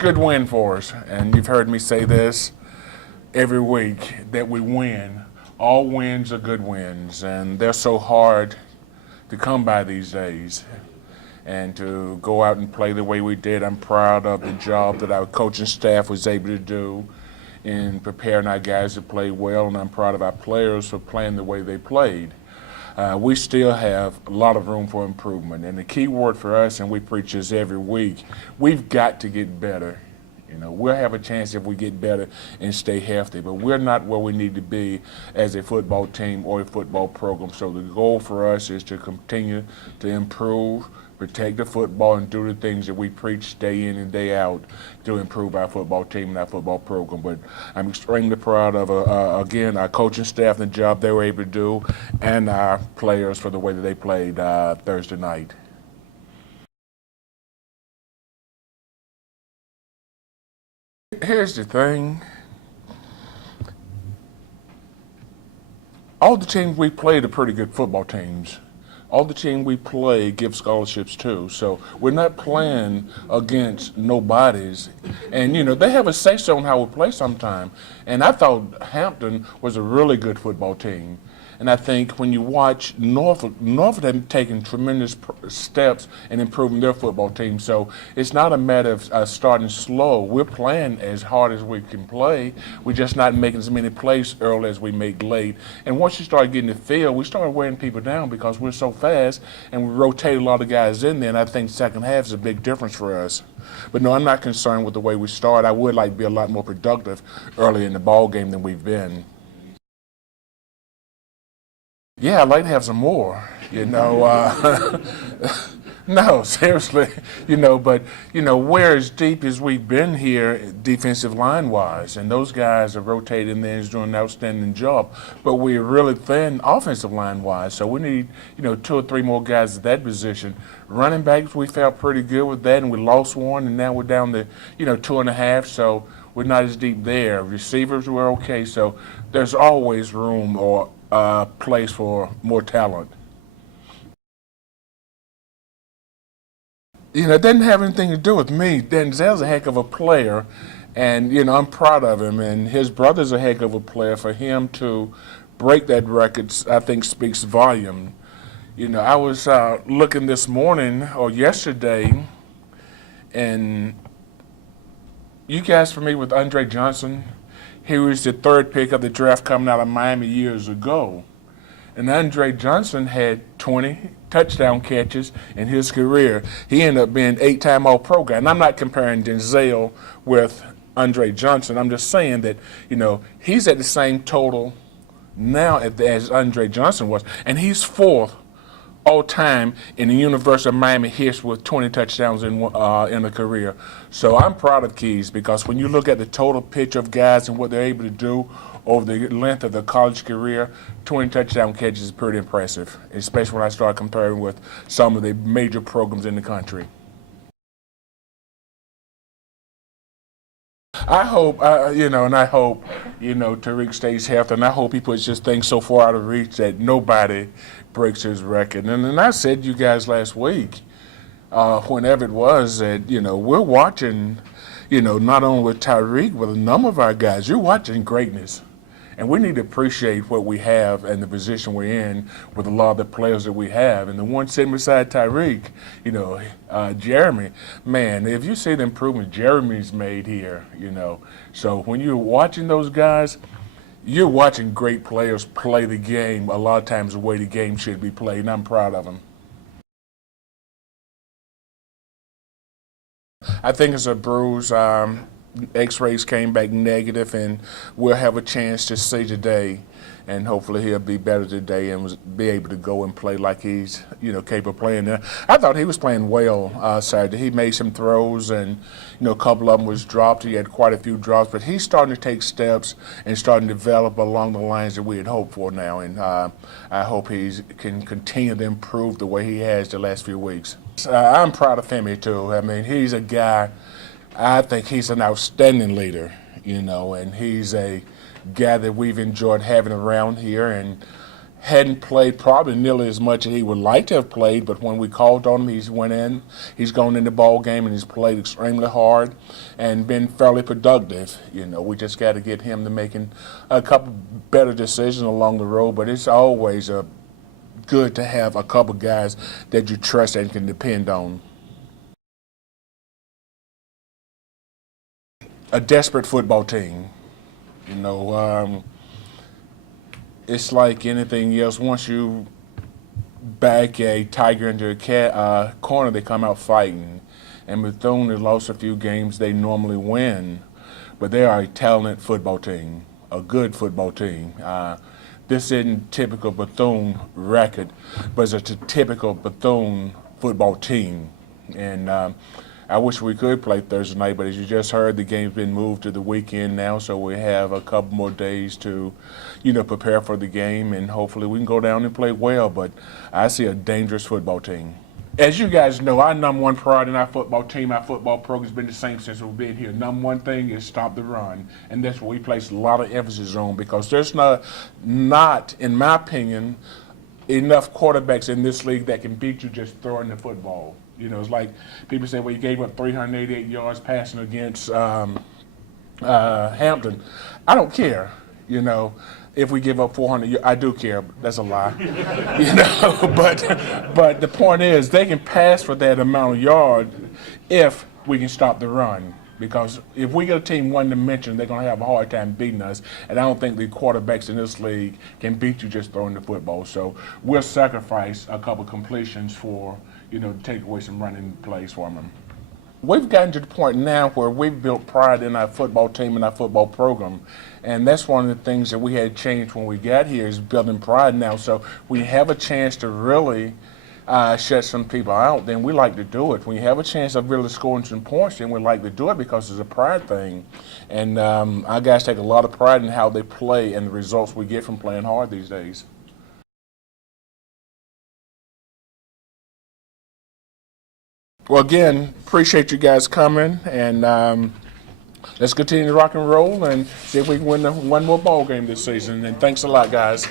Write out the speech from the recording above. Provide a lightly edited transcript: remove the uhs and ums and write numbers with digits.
good win for us. And you've heard me say this every week that we win. All wins are good wins, and they're so hard to come by these days. And to go out and play the way we did, I'm proud of the job that our coaching staff was able to do in preparing our guys to play well, and I'm proud of our players for playing the way they played. We still have a lot of room for improvement, and the key word for us, and we preach this every week, we've got to get better. We'll have a chance if we get better and stay healthy, but we're not where we need to be as a football team or a football program. So the goal for us is to continue to improve, protect the football, and do the things that we preach day in and day out to improve our football team and our football program. But I'm extremely proud of, again, our coaching staff and the job they were able to do, and our players for the way that they played Thursday night. Here's the thing. All the teams we played are pretty good football teams. All the teams we play give scholarships too. So we're not playing against nobodies. And, they have a say-so on how we play sometime. And I thought Hampton was a really good football team. And I think when you watch Norfolk have taken tremendous steps in improving their football team. So it's not a matter of starting slow. We're playing as hard as we can play. We're just not making as many plays early as we make late. And once you start getting the field, we start wearing people down because we're so fast, and we rotate a lot of guys in there. And I think second half is a big difference for us. But no, I'm not concerned with the way we start. I would like to be a lot more productive early in the ball game than we've been. Yeah, I'd like to have some more, No, seriously, but, we're as deep as we've been here defensive line-wise, and those guys are rotating there and doing an outstanding job, but we're really thin offensive line-wise, so we need, 2 or 3 more guys at that position. Running backs, we felt pretty good with that, and we lost one, and now we're down to, 2.5, so we're not as deep there. Receivers were okay, so there's always room or place for more talent. It doesn't have anything to do with me. Denzel's a heck of a player, and I'm proud of him. And his brother's a heck of a player. For him to break that record, I think, speaks volume. I was looking this morning or yesterday, and you guys familiar with Andre Johnson? He was the 3rd pick of the draft coming out of Miami years ago. And Andre Johnson had 20 touchdown catches in his career. He ended up being 8-time All-Pro guy. And I'm not comparing Denzel with Andre Johnson. I'm just saying that, he's at the same total now as Andre Johnson was. And he's 4th all time in the University of Miami history with 20 touchdowns in a career. So I'm proud of Keys because when you look at the total picture of guys and what they're able to do over the length of their college career, 20 touchdown catches is pretty impressive, especially when I start comparing with some of the major programs in the country. I hope, and I hope, Tariq stays healthy, and I hope he puts this thing so far out of reach that nobody breaks his record. And I said to you guys last week, whenever it was, that, we're watching, not only with Tariq, but a number of our guys, you're watching greatness. And we need to appreciate what we have and the position we're in with a lot of the players that we have. And the one sitting beside Tyreek, Jeremy, man, if you see the improvement Jeremy's made here, So when you're watching those guys, you're watching great players play the game a lot of times the way the game should be played, and I'm proud of them. I think it's a bruise. X-rays came back negative, and we'll have a chance to see today, and hopefully he'll be better today and be able to go and play like he's capable of playing there. I thought he was playing well Saturday. He made some throws, and a couple of them was dropped. He had quite a few drops, but he's starting to take steps and starting to develop along the lines that we had hoped for now, and I hope he can continue to improve the way he has the last few weeks. I'm proud of him too. I mean, he's a guy. I think he's an outstanding leader, and he's a guy that we've enjoyed having around here, and hadn't played probably nearly as much as he would like to have played, but when we called on him, he's gone in the ball game and he's played extremely hard and been fairly productive. We just got to get him to making a couple better decisions along the road, but it's always good to have a couple guys that you trust and can depend on. A desperate football team. It's like anything else. Once you back a tiger into a corner, they come out fighting. And Bethune has lost a few games they normally win, but they are a talented football team, a good football team. This isn't typical Bethune record, but it's a typical Bethune football team. And I wish we could play Thursday night, but as you just heard, the game's been moved to the weekend now, so we have a couple more days to, prepare for the game, and hopefully we can go down and play well. But I see a dangerous football team. As you guys know, our number one priority in our football team, our football program has been the same since we've been here. Number one thing is stop the run, and that's what we place a lot of emphasis on, because there's not, in my opinion, enough quarterbacks in this league that can beat you just throwing the football. It's like people say, well, you gave up 388 yards passing against Hampton. I don't care, if we give up 400. I do care, but that's a lie. But the point is, they can pass for that amount of yards if we can stop the run. Because if we get a team one dimension, they're going to have a hard time beating us. And I don't think the quarterbacks in this league can beat you just throwing the football. So we'll sacrifice a couple completions for, to take away some running plays from them. We've gotten to the point now where we've built pride in our football team and our football program. And that's one of the things that we had changed when we got here, is building pride now. So we have a chance to really shut some people out, then we like to do it. When you have a chance of really scoring some points, then we like to do it because it's a pride thing. And our guys take a lot of pride in how they play and the results we get from playing hard these days. Well, again, appreciate you guys coming, and let's continue to rock and roll and see if we can win one more ball game this season. And thanks a lot, guys.